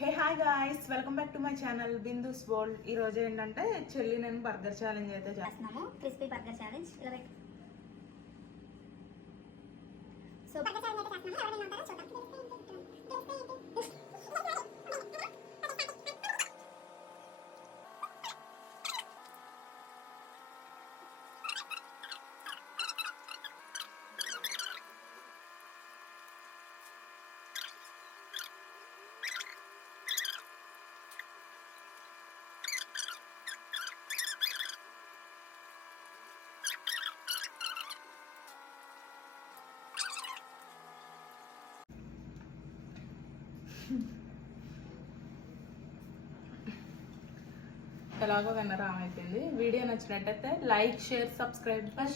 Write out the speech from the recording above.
Hey hi guys, welcome back to my channel Bindu's వరల్డ్. ఈ రోజు ఏంటంటే చెల్లి నేను బర్గర్ ఛాలెంజ్ అయితే చేస్తున్నాము. Crispy burger challenge. ఇలా పెట్టు. సో బర్గర్ ఛాలెంజ్ అయితే చేస్తున్నాము. ఎవరైనా ఉంటారో చూద్దాం. ఎలాగో విన్నరామ్ అయిపోయింది. వీడియో నచ్చినట్టయితే లైక్, షేర్, సబ్స్క్రైబ్. బాయ్.